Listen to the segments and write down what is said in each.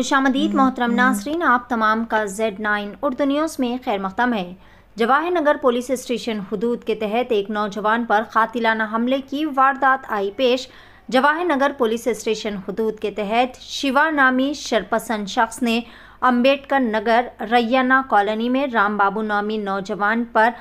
खुशामदीद मोहतरम नासरीन, आप तमाम का Z9 उर्दू न्यूज़ में खैर मक़दम है। जवाहर नगर पुलिस स्टेशन हुदूद के तहत एक नौजवान पर कातिलाना हमले की वारदात आई पेश। जवाहर नगर पुलिस स्टेशन हुदूद के तहत शिवा नामी शरपसंद शख्स ने अम्बेडकर नगर रैयाना कॉलोनी में राम बाबू नामी नौजवान पर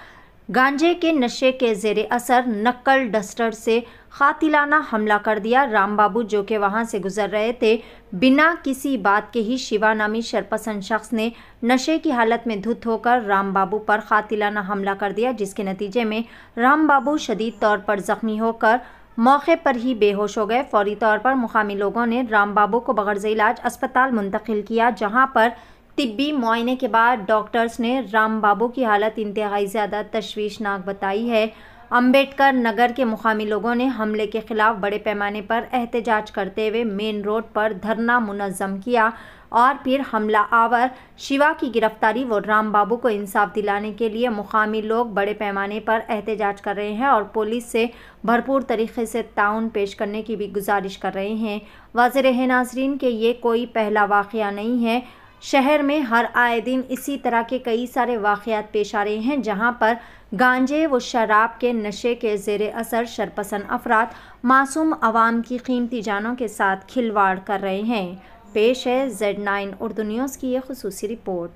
गांजे के नशे के ज़ेरे असर नक्कल डस्टर से कातिलाना हमला कर दिया। राम बाबू जो कि वहां से गुजर रहे थे, बिना किसी बात के ही शिवा नामी शरपसंद शख्स ने नशे की हालत में धुत होकर राम बाबू पर कातिलाना हमला कर दिया, जिसके नतीजे में राम बाबू शदीद तौर पर जख्मी होकर मौके पर ही बेहोश हो गए। फौरी तौर पर मुकामी लोगों ने राम बाबू को बगैर इलाज अस्पताल मुंतकिल किया, जहां पर तिब्बी मुआयने के बाद डॉक्टर्स ने राम बाबू की हालत इंतहाई ज़्यादा तशवीशनाक बताई है। अम्बेडकर नगर के मुकामी लोगों ने हमले के खिलाफ बड़े पैमाने पर एहतजाज करते हुए मेन रोड पर धरना मुनज़्ज़म किया और फिर हमला आवर शिवा की गिरफ्तारी व राम बाबू को इंसाफ दिलाने के लिए मुकामी लोग बड़े पैमाने पर एहतजाज कर रहे हैं और पुलिस से भरपूर तरीके से ताउन पेश करने की भी गुजारिश कर रहे हैं। वाज़ेह रहे नाज़रीन कि ये कोई पहला वाक़या नहीं है। शहर में हर आए दिन इसी तरह के कई सारे वाक़यात पेश आ रहे हैं, जहां पर गांजे व शराब के नशे के ज़ेरे असर शरपसंद अफराद मासूम आवाम की कीमती जानों के साथ खिलवाड़ कर रहे हैं। पेश है Z9 उर्दू न्यूज़ की ये खुसूसी रिपोर्ट।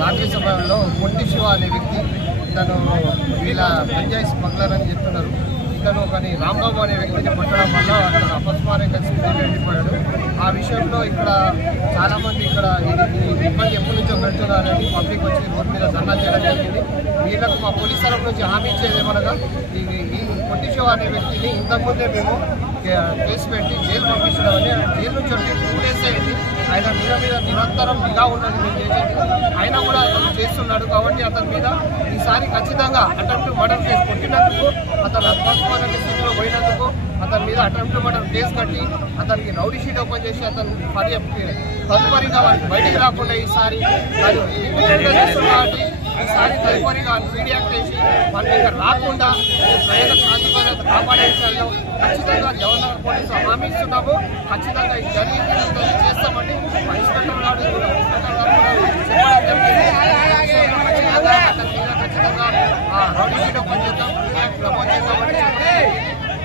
రాత్రి సమయంలో పొట్టి శివ అనే వ్యక్తి తను వీళ్ళ గంజాయి స్మగ్లర్ అని చెప్తున్నారు. ఇతను కానీ రాంబాబు అనే వ్యక్తిని పట్టడం వల్ల అతను అపస్మారంగా స్థితిలో వెళ్ళిపోయాడు. ఆ విషయంలో ఇక్కడ చాలామంది ఇక్కడ ఇబ్బంది ఎప్పటి నుంచో పెడుతున్నారని పబ్లిక్ వచ్చి రోడ్డు మీద ధర్నా చేయడం జరిగింది. వీళ్ళకు మా పోలీస్ తరఫు నుంచి హామీ ఇచ్చేదేమనగా ఈ పొట్టి శివ అనే వ్యక్తిని ఇంతకుముందే మేము కేసు పెట్టి జైలు పంపించడం అని జైలు నుంచి 2 days అయింది. ఆయన మీద నిరంతరం నిఘా ఉన్నది మేము చేసేది. ఆయన కూడా అతను చేస్తున్నాడు కాబట్టి అతని మీద ఈసారి ఖచ్చితంగా అటెంప్ట్ మర్డర్ కేసు కొట్టినందుకు, అతను అపస్మారక స్థితిలో పోయినందుకు అతని మీద అటెంప్ట్ మర్డర్ కేసు కట్టి అతనికి రౌడీ షీట్ ఓపెన్ చేసి అతను తదుపరిగా బయటికి రాకుండా ఈసారి కాబట్టి ఈసారి తదుపరిగా మీడియాకు చేసి వాళ్ళని ఇక్కడ రాకుండా ప్రజల శాంతి భద్రత కాపాడే విషయాల్లో ఖచ్చితంగా జవహర్ పోలీసు హామీ ఇస్తున్నాము. ఖచ్చితంగా ఇది జరిగింది చేస్తామని మా ఇన్స్పెక్టర్ గారు చెప్పడం జరిగింది. ఖచ్చితంగా రౌడీ షీట్ ఓపెన్ చేద్దాం, ప్రమోట్ చేద్దామని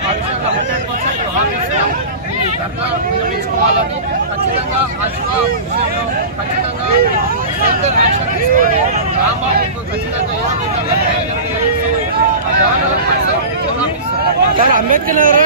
ఆ విషయంలో 100% హామీ ఇస్తున్నాం. ఈ ధర్నా విరమించుకోవాలని ఖచ్చితంగా ఆ శివ విషయంలో ఖచ్చితంగా యాక్షన్ తీసుకొని రాంబాబుకు ఖచ్చితంగా ఏ విధంగా అంబేద్కర్